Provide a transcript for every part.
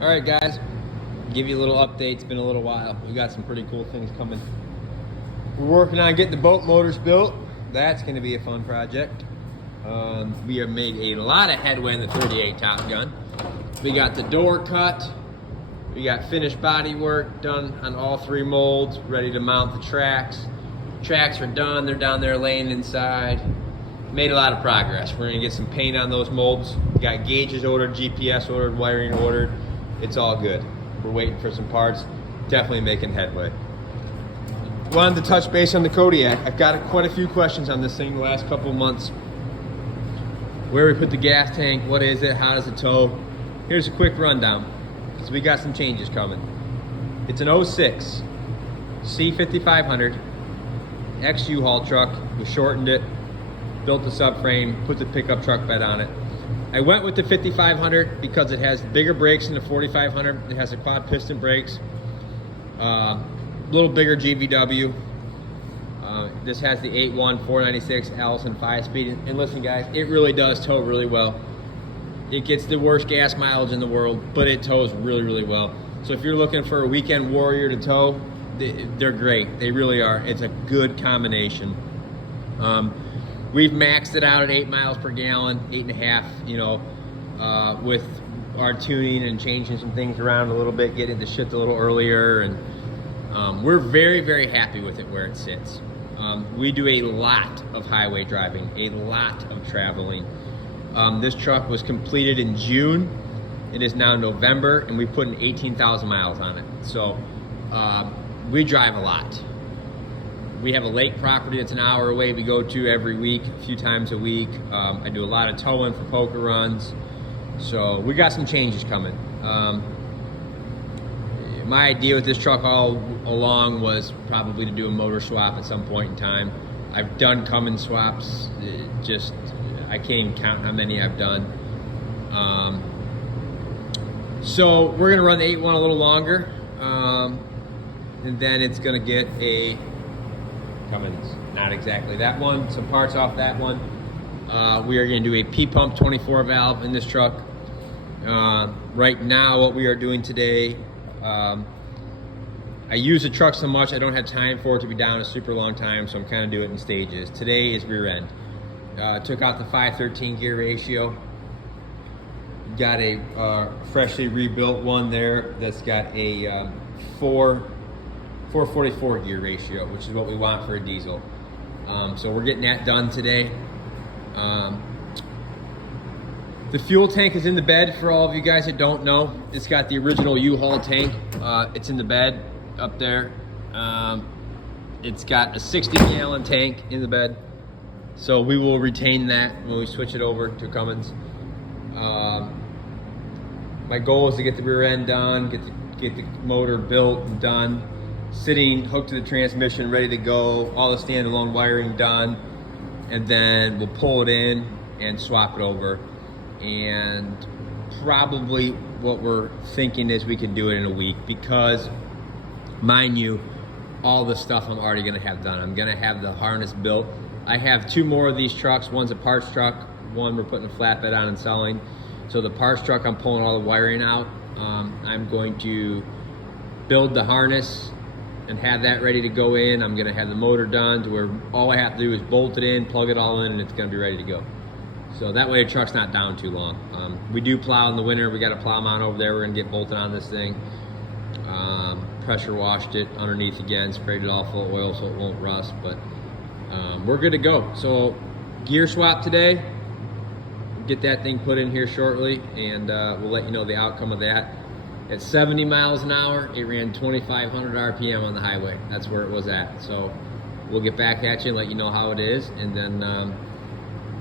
All right, guys, give you a little update. It's been a little while. We got some pretty cool things coming. We're working on getting the boat motors built. That's going to be a fun project. We have made a lot of headway in the 38 Top Gun. We got the door cut. We got finished body work done on all three molds, ready to mount the tracks. Tracks are done. They're down there laying inside. Made a lot of progress. We're going to get some paint on those molds. We got gauges ordered, GPS ordered, wiring ordered. It's all good. We're waiting for some parts. Definitely making headway. Wanted to touch base on the Kodiak. I've got quite a few questions on this thing the last couple of months. Where we put the gas tank, what is it, how does it tow? Here's a quick rundown, because we got some changes coming. It's an 06 C5500 X U-Haul truck. We shortened it, built the subframe, put the pickup truck bed on it. I went with the 5500 because it has bigger brakes than the 4500. It has the quad piston brakes, little bigger GVW. This has the 8.1 496 Allison 5-speed. And listen, guys, it really does tow really well. It gets the worst gas mileage in the world, but it tows really, really well. So if you're looking for a weekend warrior to tow, they're great. They really are. It's a good combination. We've maxed it out at 8 miles per gallon, 8.5, you know, with our tuning and changing some things around a little bit, getting the shift a little earlier. And we're very, very happy with it where it sits. We do a lot of highway driving, a lot of traveling. This truck was completed in June. It is now November, and we put in 18,000 miles on it. So we drive a lot. We have a lake property that's an hour away we go to every week, a few times a week. I do a lot of towing for poker runs. So we got some changes coming. My idea with this truck all along was probably to do a motor swap at some point in time. I've done Cummins swaps, I can't even count how many I've done. So we're gonna run the 8.1 a little longer, and then it's gonna get a Cummins, not exactly that one, some parts off that one. We are gonna do a P-pump 24 valve in this truck. Right now, what we are doing today, I use the truck so much I don't have time for it to be down a super long time, so I'm kind of doing it in stages. Today is rear end. Took out the 513 gear ratio. Got a freshly rebuilt one there that's got a 444 gear ratio, which is what we want for a diesel. So we're getting that done today. The fuel tank is in the bed for all of you guys that don't know. It's got the original U-Haul tank. It's in the bed up there. It's got a 60-gallon tank in the bed. So we will retain that when we switch it over to Cummins. My goal is to get the rear end done, get the motor built and done, sitting hooked to the transmission, ready to go, all the standalone wiring done, and then we'll pull it in and swap it over. And probably what we're thinking is we can do it in a week, because, mind you, all the stuff I'm already gonna have done. I'm gonna have the harness built. I have two more of these trucks. One's a parts truck, one we're putting a flatbed on and selling. So the parts truck, I'm pulling all the wiring out. I'm going to build the harness and have that ready to go in. I'm gonna have the motor done to where all I have to do is bolt it in, plug it all in, and it's gonna be ready to go. So that way the truck's not down too long. We do plow in the winter. We got a plow mount over there. We're gonna get bolted on this thing. Pressure washed it underneath again, sprayed it all full of oil so it won't rust, but we're good to go. So gear swap today. Get that thing put in here shortly, and we'll let you know the outcome of that. At 70 miles an hour, it ran 2,500 RPM on the highway. That's where it was at. So we'll get back at you and let you know how it is. And then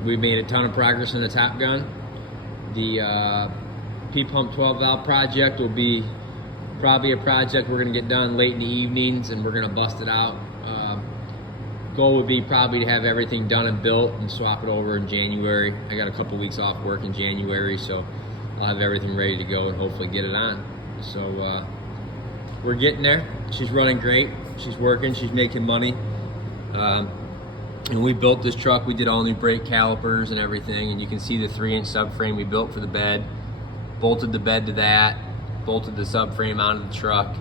we've made a ton of progress in the Top Gun. The P-pump 12 valve project will be probably a project we're gonna get done late in the evenings, and we're gonna bust it out. Goal would be probably to have everything done and built and swap it over in January. I got a couple weeks off work in January, so I'll have everything ready to go and hopefully get it on. So we're getting there. She's running great. She's working, she's making money. And we built this truck. We did all new brake calipers and everything, and you can see the 3-inch subframe we built for the bed. Bolted the bed to that. bolted the subframe onto the truck.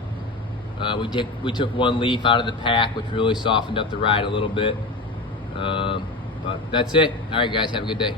We took one leaf out of the pack, which really softened up the ride a little bit. But that's it. All right, guys, have a good day.